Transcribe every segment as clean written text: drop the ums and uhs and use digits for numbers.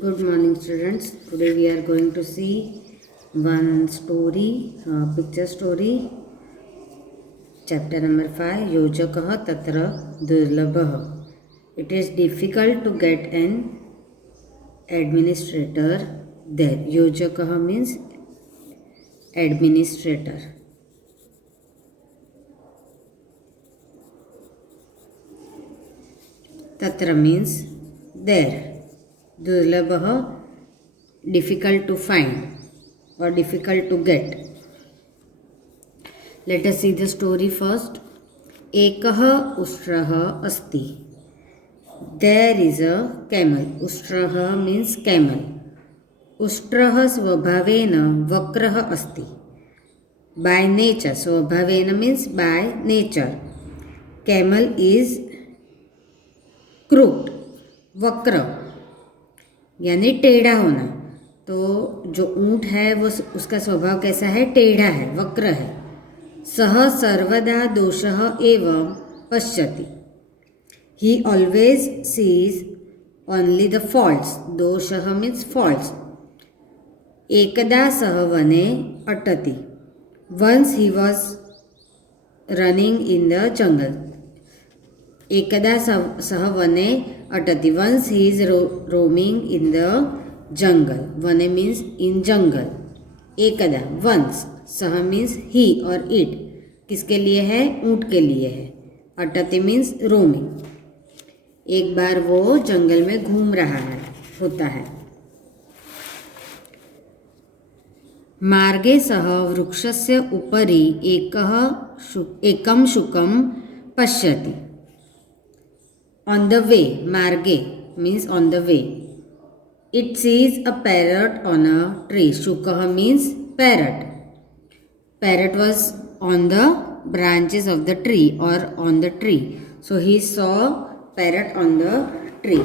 Good morning, students. Today we are going to see one story, picture story, chapter number 5, Yojakah Tatra Durlabhah. It is difficult to get an administrator there. Yojakah means administrator. Tatra means there. Durlabhah, difficult to find or difficult to get. Let us see the story first. एकः उष्ट्रः अस्ति. There is a camel. उष्ट्रः means camel. उष्ट्रः स्वभावेन वक्रः अस्ति. By nature. स्वभावेन means by nature. Camel is crooked. वक्र यानी टेढ़ा होना. तो जो ऊँट है वो उसका स्वभाव कैसा है? टेढ़ा है, वक्र है. सह सर्वदा दोषः एव पश्यति. He always sees only the faults. दोषः मीन्स फॉल्ट्स. एकदा सः वने अटति. Once he was running in the jungle. एकदा सः वने अटति. Once he is roaming in the jungle. वने मीन्स इन जंगल. एकदा वंस. सह मीन्स ही और इट किसके लिए है? ऊँट के लिए है. अटति मीन्स रोमिंग. एक बार वो जंगल में घूम रहा है होता है. मार्गे सह वृक्षस्य उपरि एकं शुकं पश्यति. On the way. मार्गे means on the way. It sees a parrot on a tree. Shukah means parrot. Parrot was on the branches of the tree or on the tree. So he saw parrot on the tree.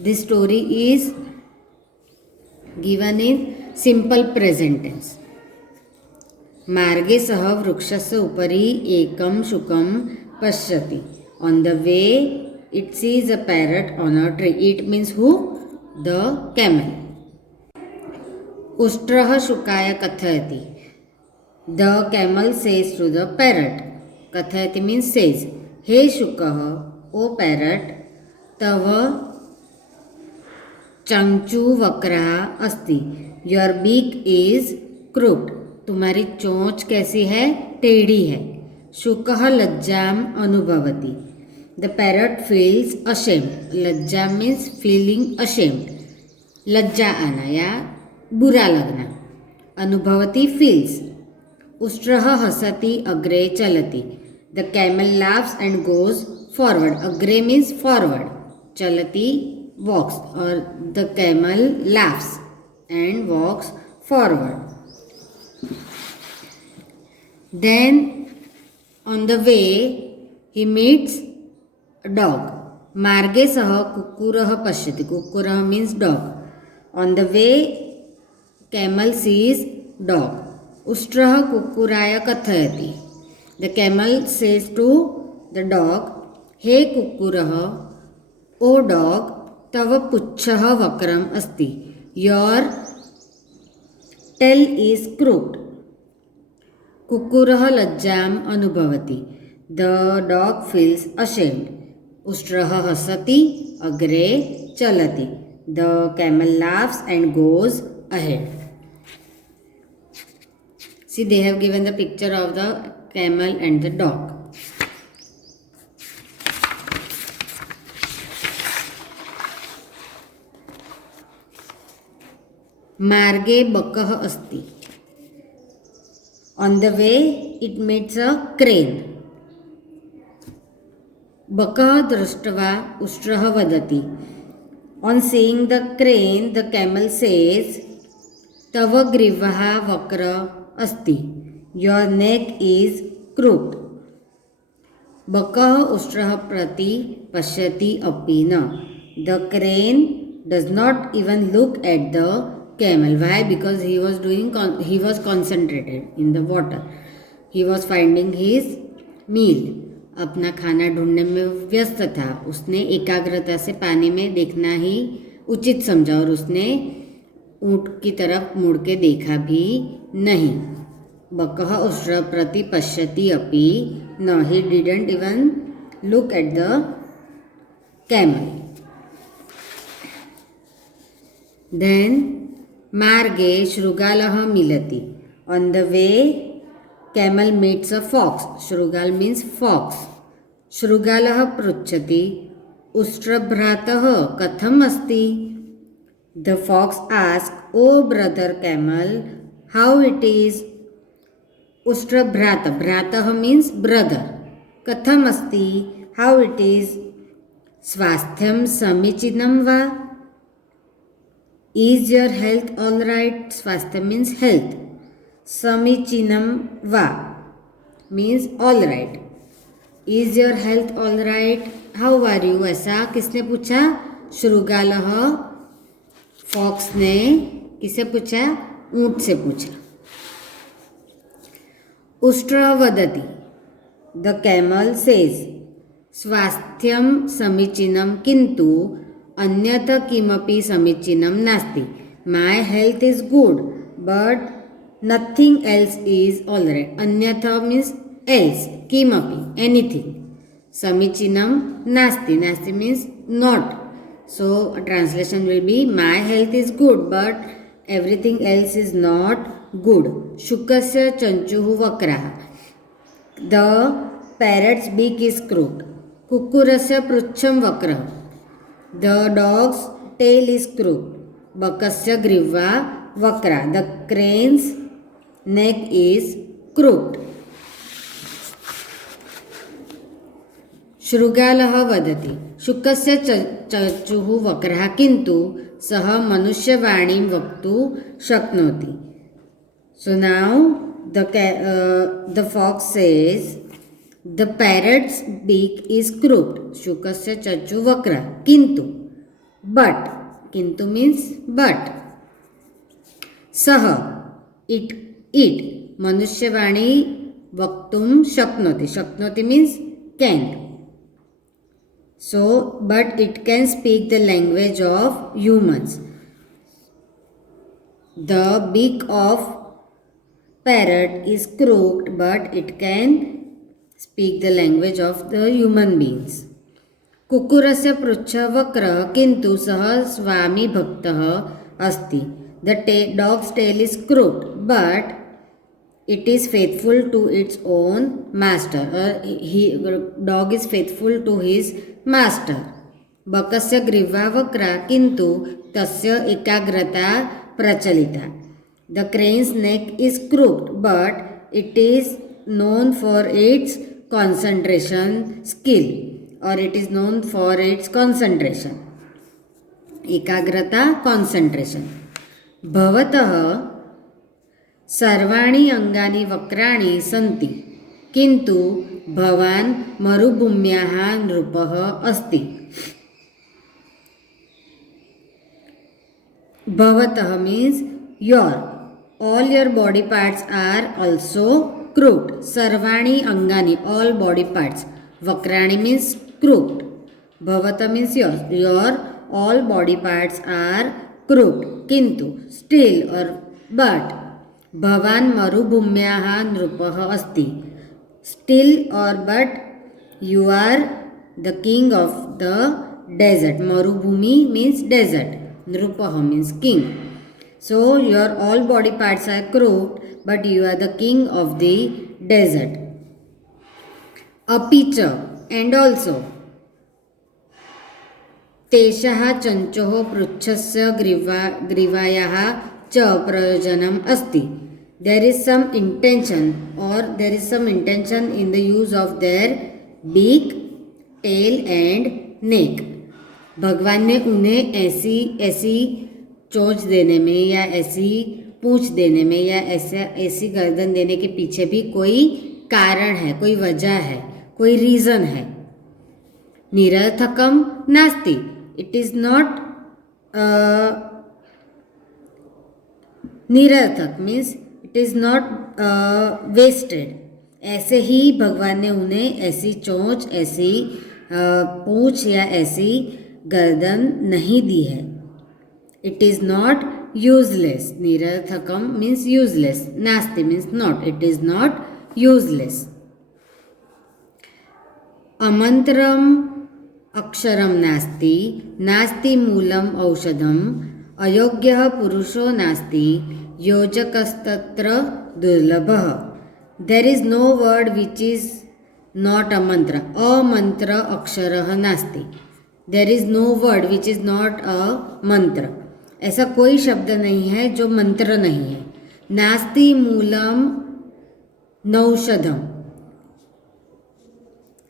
This story is given in simple present tense. मार्गे सह वृक्षस्य उपरि एकं शुकं पश्यति. On the way it sees a parrot on a tree. It means who? The camel. उष्ट्रः शुकाय कथयति. The camel says to the parrot. कथयति means says. हे शुकः, ओ parrot, तव चंचू वक्रः अस्ति. Your beak is crooked. तुम्हारी चोंच कैसी है? टेढ़ी है. शुकः लज्जाम अनुभवति. The parrot feels ashamed. लज्जा means feeling ashamed. लज्जा आना या बुरा लगना. अनुभवति feels. उष्ट्रः हसति अग्रे चलति. The camel laughs and goes forward. अग्रे means forward. चलति walks or the camel laughs and walks forward. Then on the way he meets dog. मार्गे सह कुक्कुरः पश्यति. कुक्कुरः means dog. On the way camel sees dog. उष्ट्रः कुक्कुराय कथयति. The camel says to the dog. हे कुक्कुरः, ओ डॉग, तव पुच्छः वक्रम् अस्ति. Your tail is crooked. कुक्कुरः लज्जाम् अनुभवति. The dog feels ashamed. उष्ट्रः हसति अग्रे चलति. The camel laughs and goes ahead. See, they have given the picture of the camel and the dog. मार्गे बकः अस्ति. On the way it meets a crane. बकः दृष्ट्वा उष्ट्रः वदति. On seeing the crane, the camel says, तव ग्रीवः वक्र अस्ति. Your neck is crooked. बकः उष्ट्रः प्रति पश्यति अपि न. The crane does not even look at the camel. Why? Because he was concentrated in the water. He was finding his meal. अपना खाना ढूंढने में व्यस्त था. उसने एकाग्रता से पानी में देखना ही उचित समझा और उसने ऊँट की तरफ मुड़ के देखा भी नहीं। बकः उष्ट्र प्रति पश्यति अपि न, he didn't even look at the camel. Then मार्गे शृगालः मिलति, on the way camel meets a fox, शृगाल मीन्स फॉक्स। शृगालः पृच्छति उष्ट्रभ्रातः कथम् अस्ति, the fox ask O brother camel how it is. उष्ट्रभ्रात, भ्रातः मीन्स ब्रदर, कथम् अस्ति हाउ इट इज, स्वास्थ्यं समीचीनं वा, is your health all right, स्वास्थ्य मीन्स हेल्थ, समीचीनं वा means all right, is your health all right, how are you, ऐसा किसने पूछा, शृगालः, फॉक्स ने किसे पूछा, ऊँट से पूछा। उष्ट्रः वदति, द कैमल सेज, स्वास्थ्यं समीचीनं किन्तु अन्यत किमपि समीचीनं नास्ति, my health is good but nothing else is alright, अन्यथा मीन्स एल्स, किमपि एनीथिंग, समीचीनं नास्ति, नास्ति means not, so translation will be my health is good but everything else is not good. Shukasya chanchuh vakrah, the parrot's beak is crooked. Kukurasya pruchham vakrah, the dog's tail is crooked. Bakasya grivva vakrah, the crane's neck is crooked. शृगालः वदति, शुकस्य चक्षुः वक्रः किन्तु सः मनुष्यवाणीं वक्तुं शक्नोति। So now the fox says the parrot's beak is crooked, शुकस्य चक्षुः वक्रः किन्तु, बट, किन्तु मीन्स बट, सः इट मनुष्यवाणी वक्तुं शक्नोति, शक्नोति means can, so but it can speak the language of humans. The beak of parrot is crooked but it can speak the language of the human beings. कुकुरस्य पृच्छः वक्रः किन्तु सः स्वामी भक्तः अस्ति, the dog's tail is crooked but it is faithful to its own master, dog is faithful to his master. बकस्य ग्रीवा वक्रा किन्तु तस्य एकाग्रता प्रचलिता, the crane's neck is crooked but it is known for its concentration skill, or it is known for its concentration, एकाग्रता concentration. भवतः सर्वाणि अंगानि वक्राणि सन्ति किन्तु भवान् मरुभूम्याः नृपः अस्ति। भवतः means your, all your body parts are also crooked, सर्वाणि अंगानि ऑल बॉडी पार्ट्स, वक्राणि मीन्स क्रूक्ड, भवतः means your all body parts are crooked किन्तु स्टिल और बट भवान् मरुभूम्याः नृपः अस्ति, स्टिल और but you are the king of the desert, मरुभूमि मीन्स डेजर्ट, नृपः means king, so your all body parts are crooked but you are the king of the desert. अपि च एंड ऑल्सो, तेषः चञ्चोः पृच्छस्य ग्रीवायाः च प्रयोजनम् अस्ति, there is some intention in the use of their beak, tail and neck. भगवान ने उन्हें ऐसी चोंच देने में या ऐसी पूंछ देने में या ऐसी गर्दन देने के पीछे भी कोई कारण है, कोई वजह है, कोई रीज़न है। निरर्थकम नास्ति, इट इज़ नॉट निरर्थक means it is not wasted, ऐसे ही भगवान ने उन्हें ऐसी चोंच, ऐसी पूंछ या ऐसी गर्दन नहीं दी है। It is not useless. Nirathakam means useless. Nasti means not. It is not useless. Amantram अक्षरम नास्ति नास्ति मूलम औषधम अयोग्यः पुरुषो नास्ति योजकस्तत्र दुर्लभः. There is no word which is not a mantra अक्षरः नास्ति. There is no word which is not a mantra. ऐसा कोई शब्द नहीं है जो मंत्र नहीं है. नास्ति मूलम नौषधम,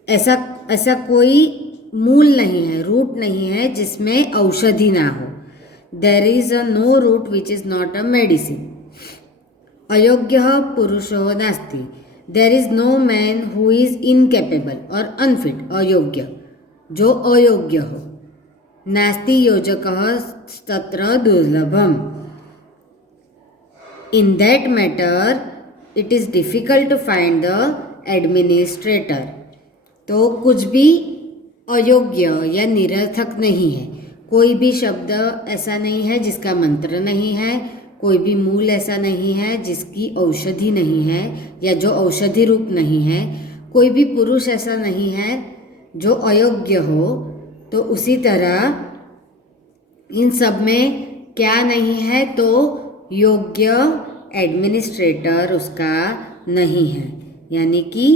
ऐसा कोई मूल नहीं है, रूट नहीं है जिसमें औषधि ना हो. There is a no root which is not a medicine. अयोग्य पुरुषो नास्ति. There is no man who is incapable और अनफिट. अयोग्य, जो अयोग्य हो. नास्ति योजकः तत्र दुर्लभम. In that matter it is difficult to find the administrator. तो कुछ भी अयोग्य या निरर्थक नहीं है. कोई भी शब्द ऐसा नहीं है जिसका मंत्र नहीं है. कोई भी मूल ऐसा नहीं है जिसकी औषधि नहीं है या जो औषधि रूप नहीं है. कोई भी पुरुष ऐसा नहीं है जो अयोग्य हो. तो उसी तरह इन सब में क्या नहीं है, तो योग्य एडमिनिस्ट्रेटर उसका नहीं है, यानी कि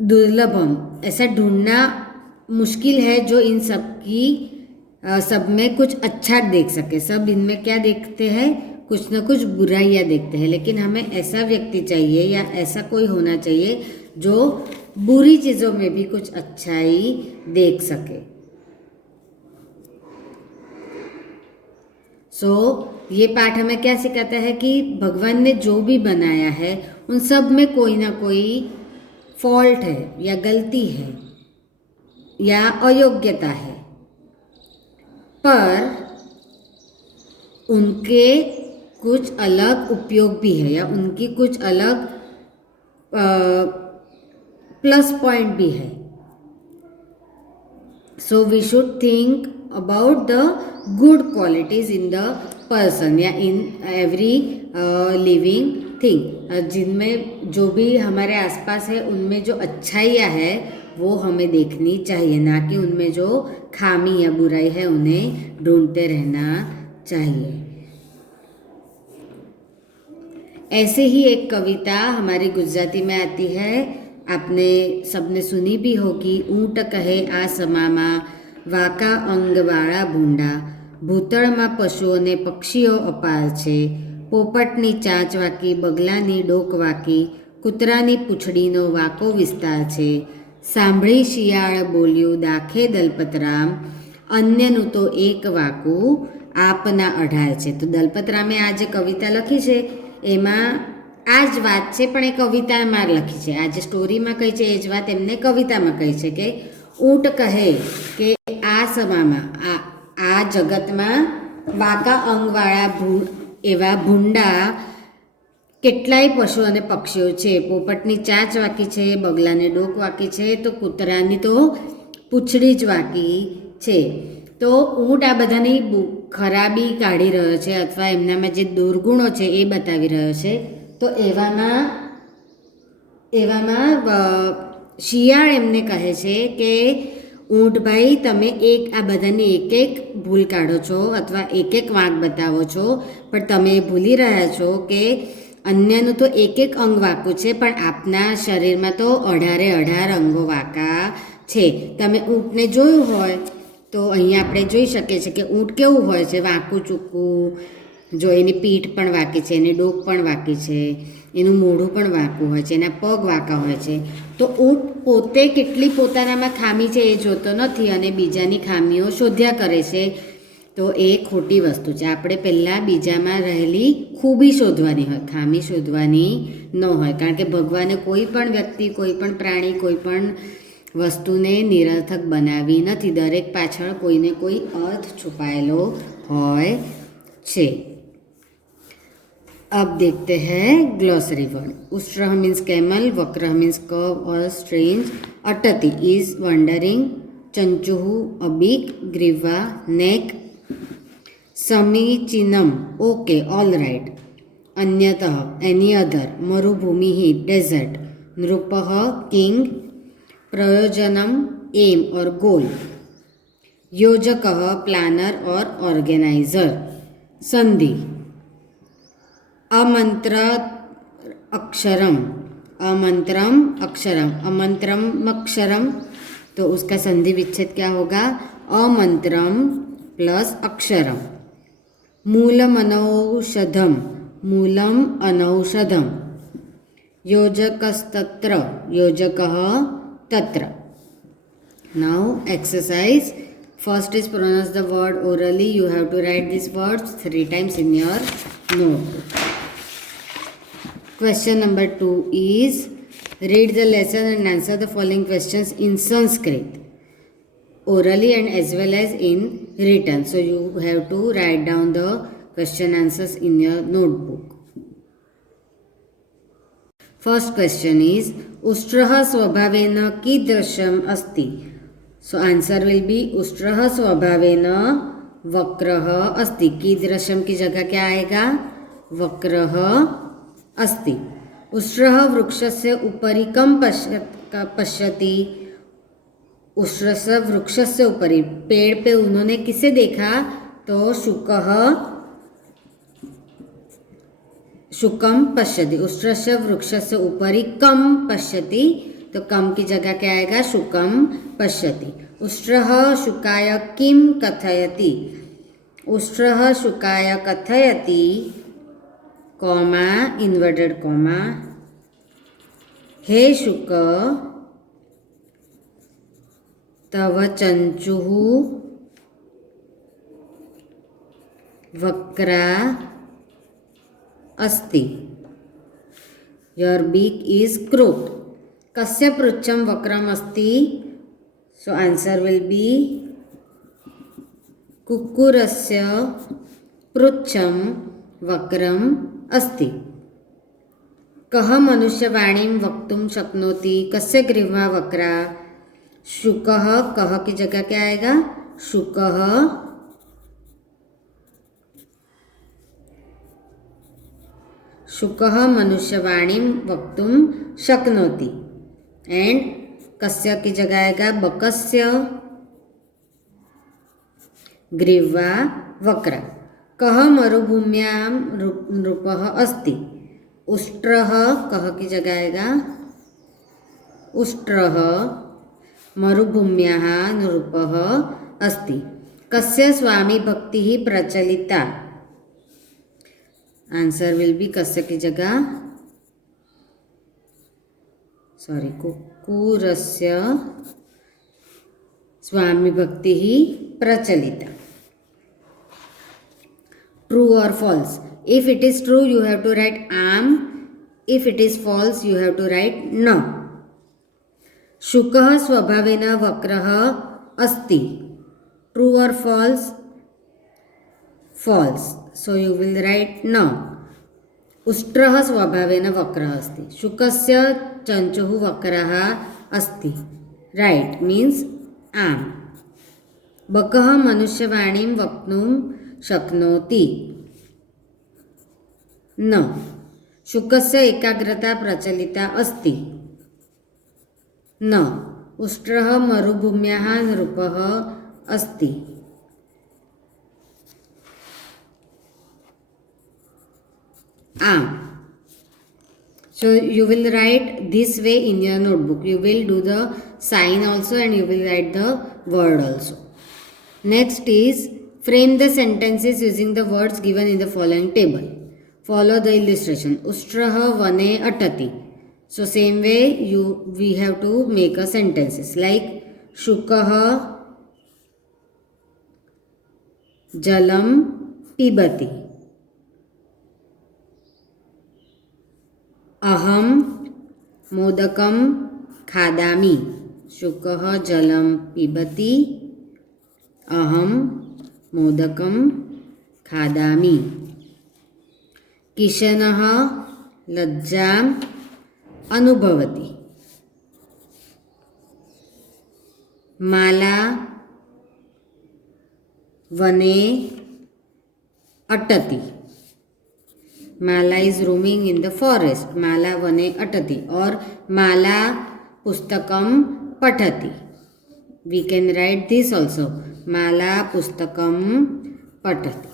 दुर्लभम. ऐसा ढूंढना मुश्किल है जो इन सब की सब में कुछ अच्छा देख सके. सब इनमें क्या देखते हैं, कुछ न कुछ बुराइयाँ देखते हैं. लेकिन हमें ऐसा व्यक्ति चाहिए या ऐसा कोई होना चाहिए जो बुरी चीज़ों में भी कुछ अच्छाई देख सके. ये पाठ हमें क्या सिखाता है कि भगवान ने जो भी बनाया है उन सब में कोई ना कोई फॉल्ट है या गलती है या अयोग्यता है, पर उनके कुछ अलग उपयोग भी है या उनकी कुछ अलग प्लस पॉइंट भी है. So we should think about the good qualities in the person या इन एवरी लिविंग थिंग. जिनमें जो भी हमारे आसपास है उनमें जो अच्छाइयाँ है वो हमें देखनी चाहिए, ना कि उनमें जो खामी या बुराई है उन्हें ढूंढते रहना चाहिए. ऐसे ही एक कविता हमारी गुजराती में आती है, आपने सबने सुनी भी होगी. ऊँट कहे आ समामा वाका अंगवाળા ભૂંડા. ભૂતળમાં પશુઓને પક્ષીઓ અપાર છે. પોપટની ચાંચ વાકી, બગલાની ડોક વાકી, કૂતરાની પૂંછડીનો વાકો વિસ્તાર છે. સાંભળી શિયાળ બોલ્યું દાખે દલપતરામ, અન્યનું તો એક વાકું આપના અઢાર છે. તો દલપતરામે આ જે કવિતા લખી છે એમાં આ જ વાત છે, પણ એ કવિતામાં લખી છે. આ જે સ્ટોરીમાં કહી છે એ જ વાત એમને કવિતામાં કહી છે કે ઊંટ કહે કે આ સમામાં આ જગતમાં વાકા અંગવાળા એવા ભૂંડા કેટલાય પશુ અને પક્ષીઓ છે. પોપટની ચાંચ વાકી છે, બગલાને ડોક વાકી છે, તો કૂતરાની તો પૂંછડી જ વાકી છે. તો ઊંટ આ બધાની ખરાબી કાઢી રહ્યો છે અથવા એમનામાં જે દુર્ગુણો છે એ બતાવી રહ્યો છે. તો એવામાં શિયાળ એમને કહે છે કે ઊંટભાઈ તમે આ બધાની એક એક ભૂલ કાઢો છો અથવા એક વાંક બતાવો છો, પણ તમે ભૂલી રહ્યા છો કે અન્યનું તો એક અંગ વાંકું છે, પણ આપના શરીરમાં તો 18 અંગો વાંકા છે. તમે ઊંટને જોયું હોય તો અહીંયા આપણે જોઈ શકીએ છીએ કે ઊંટ કેવું હોય છે, વાંકું ચૂકું. જો એની પીઠ પણ વાંકી છે, એની ડોક પણ વાંકી છે, એનું મોઢું પણ વાંકું હોય છે, એના પગ વાંકા હોય છે. તો ઊંટ પોતે કેટલી પોતાનામાં ખામી છે એ જોતો નથી અને બીજાની ખામીઓ શોધ્યા કરે છે. તો એ ખોટી વસ્તુ છે. આપણે પહેલાં બીજામાં રહેલી ખૂબી શોધવાની હોય, ખામી શોધવાની ન હોય. કારણ કે ભગવાને કોઈ પણ વ્યક્તિ, કોઈ પણ પ્રાણી, કોઈ પણ વસ્તુને નિરર્થક બનાવી નથી. દરેક પાછળ કોઈને કોઈ અર્થ છુપાયેલો હોય છે. अब देखते हैं ग्लॉसरी वर्ड. उष्ट्र मीन्स कैमल, वक्र मीन्स कर्व और स्ट्रेंज, अटति इज वंडरिंग, चंचुः अबीक, ग्रीवा नेक, समीचीनम ओके ऑल राइट, अन्यतः एनी अदर, मरुभूमिः डेजर्ट, नृपः किंग, प्रयोजनम एम और गोल, योजकः प्लानर और ऑर्गेनाइजर, संधि अमंत्र अक्षरम, अमंत्रम अक्षरम, अमंत्रम अक्षरम, तो उसका संधि विच्छेद क्या होगा, अमंत्रम प्लस अक्षरम। मूलम अनौषधम, मूलम अनौषधम, योजकस्तत्र, योजकः तत्र। Now exercise, first is pronounce the word orally. You have to write these words 3 times in your notebook. Question number 2 is read the lesson and answer the following questions in Sanskrit, orally and as well as in written. So you have to write down the question answers in your notebook. First question is उष्ट्रः स्वभावेन कीदृशम् अस्ति. So answer will be उष्ट्रः स्वभावेन वक्रः अस्ति. कीदृशम की जगह क्या आएगा, वक्रः अस्ति. उष्ट्रः वृक्षस्य उपरि कं पश्यति. उष्ट्रस्य वृक्षस्य उपरि, पेड़ पे उन्होंने किसे देखा, तो शुकः शुकम पश्यति. उष्ट्रस्य वृक्षस्य उपरि कं पश्यति, तो कम की जगह क्या आएगा, शुकम पश्यति. उष्ट्रः शुकाय किं कथयति. उष्ट्रः शुकाय कथयति, कॉमा इन्वर्टेड कॉमा, हे शुक तव चंचुः वक्रा अस्ति. Your beak is crooked. कस्य पृच्छं वक्रम अस्ति. सो आंसर विल बी कुक्कुरस्य पृच्छं वक्रम अस्ति. कः मनुष्यवाणीं वक्तुं शक्नोति. कस्य ग्रीवा वक्रा. शुकः, कः की जगह क्या आएगा, शुकः शुकः मनुष्यवाणीं वक्तुं शक्नोति. एंड कस्य की जगह आएगा, बकस्य ग्रीवा वक्र. कः मरुभूम्यां नृपः अस्ति. उष्ट्रः, कः की जगह आएगा, उष्ट्रः मरुभूम्याः नृपः अस्ति. कस्य स्वामी भक्तिः प्रचलिता. आंसर विल बी कस्य की जगह, सॉरी, कुक्कुरस्य स्वामी भक्तिः प्रचलिता. ट्रू और false. If it is true you have to write आम. If it is false you have to write न. शुकः स्वभावेन वक्रः अस्ति. ट्रू और false, false. So you will write न. उष्ट्रः स्वभावेन वक्रः अस्ति. शुकस्य चंचुः वक्रः अस्ति. राइट मीन्स आम. बकः मनुष्यवाणीं वक्तुं शक्नोति. न. शुकस्य एकाग्रता प्रचलिता अस्ति. न. उष्ट्रः मरुभूम्याः नृपः अस्ति. आम. So you will write this way in your notebook. You will do the sign also and you will write the word also. Next is frame the sentences using the words given in the following table. Follow the illustration. Ustrah vane atati. So same way we have to make a sentences like Shukah jalam pibati. अहम मोदकम खादामि. शुकः जलम पिबति. अहम मोदकम खादामि. किशनः लज्जाम अनुभवति. माला वने अटति, Mala is roaming in the forest, Mala वने अटति, और माला पुस्तकम पठति. We can write this also, Mala पुस्तकम पठति.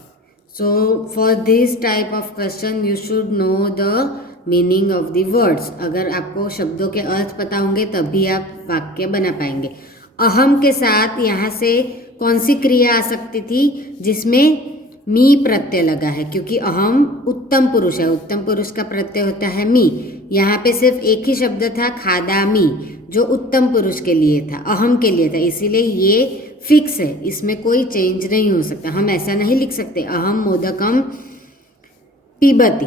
So for this type of question you should know the meaning of the words. अगर आपको शब्दों के अर्थ पता होंगे तभी आप वाक्य बना पाएंगे. अहम के साथ यहाँ से कौन सी क्रिया आ सकती थी जिसमें मी प्रत्यय लगा है, क्योंकि अहम उत्तम पुरुष है, उत्तम पुरुष का प्रत्यय होता है मी. यहाँ पे सिर्फ एक ही शब्द था खादामी जो उत्तम पुरुष के लिए था, अहम के लिए था, इसीलिए ये फिक्स है, इसमें कोई चेंज नहीं हो सकता. हम ऐसा नहीं लिख सकते अहम मोदकम पीबती,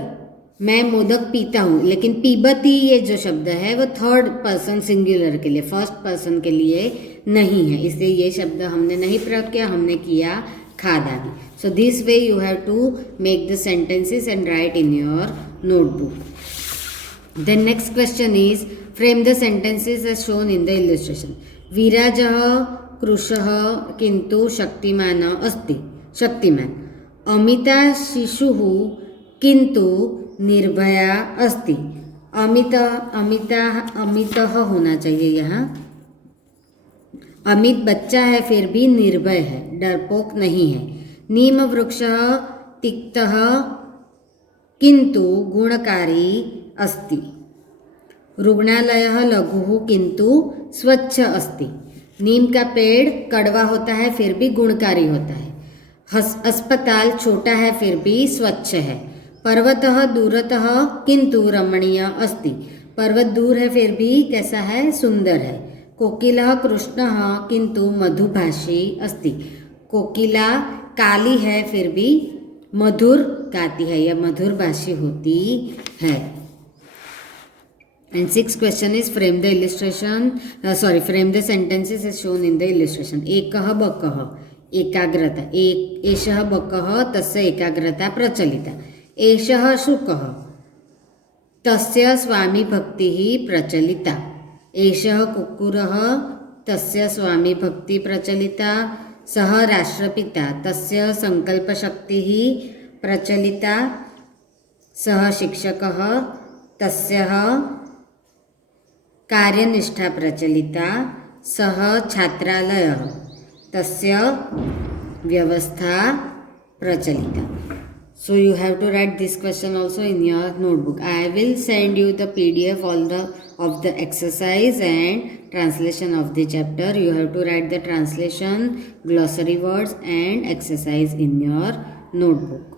मैं मोदक पीता हूँ, लेकिन पीबती ये जो शब्द है वो थर्ड पर्सन सिंगुलर के लिए, फर्स्ट पर्सन के लिए नहीं है, इसलिए ये शब्द हमने नहीं प्रयोग किया, हमने किया खादामी. So this way you have to make the sentences and write in your notebook. The next question is frame the sentences as shown in the illustration. विराजः कृशः किंतु शक्तिमान अस्ति, शक्तिमान. अमिता शिशुः किंतु निर्भया अस्ति. अमितः होना चाहिए यहाँ. अमित बच्चा है फिर भी निर्भय है, डरपोक नहीं है. नीम वृक्षः तिक्तः किंतु गुणकारी अस्ति. रुग्णालयः लघुः किंतु स्वच्छ अस्ति. नीम का पेड़ कड़वा होता है फिर भी गुणकारी होता है. अस्पताल छोटा है फिर भी स्वच्छ है. पर्वतः दूरतः किंतु रमणीय अस्ति. पर्वत दूर है फिर भी कैसा है, सुंदर है. कोकिलः कृष्णः किंतु मधुभाषी अस्ति. कोकिला काली है फिर भी मधुर गाती है या मधुर भाषी होती है. And sixth question is frame the illustration, frame the sentences as shown in the illustration. एकः बकः एकाग्रता. एषः बकः तस्य एकाग्रता प्रचलिता. एषः शुकः तस्य स्वामी भक्तिः प्रचलिता. एषः कुक्कुरः तस्य स्वामी भक्ति प्रचलिता. सः राष्ट्रपिता तस्य संकल्पशक्तिः प्रचलिता. सः शिक्षकः तस्य कार्यनिष्ठा प्रचलिता. सः छात्रालयः तस्य व्यवस्था प्रचलिता. So you have to write this question also in your notebook. I will send you the PDF of the exercise and translation of the chapter. You have to write the translation, glossary words and exercise in your notebook.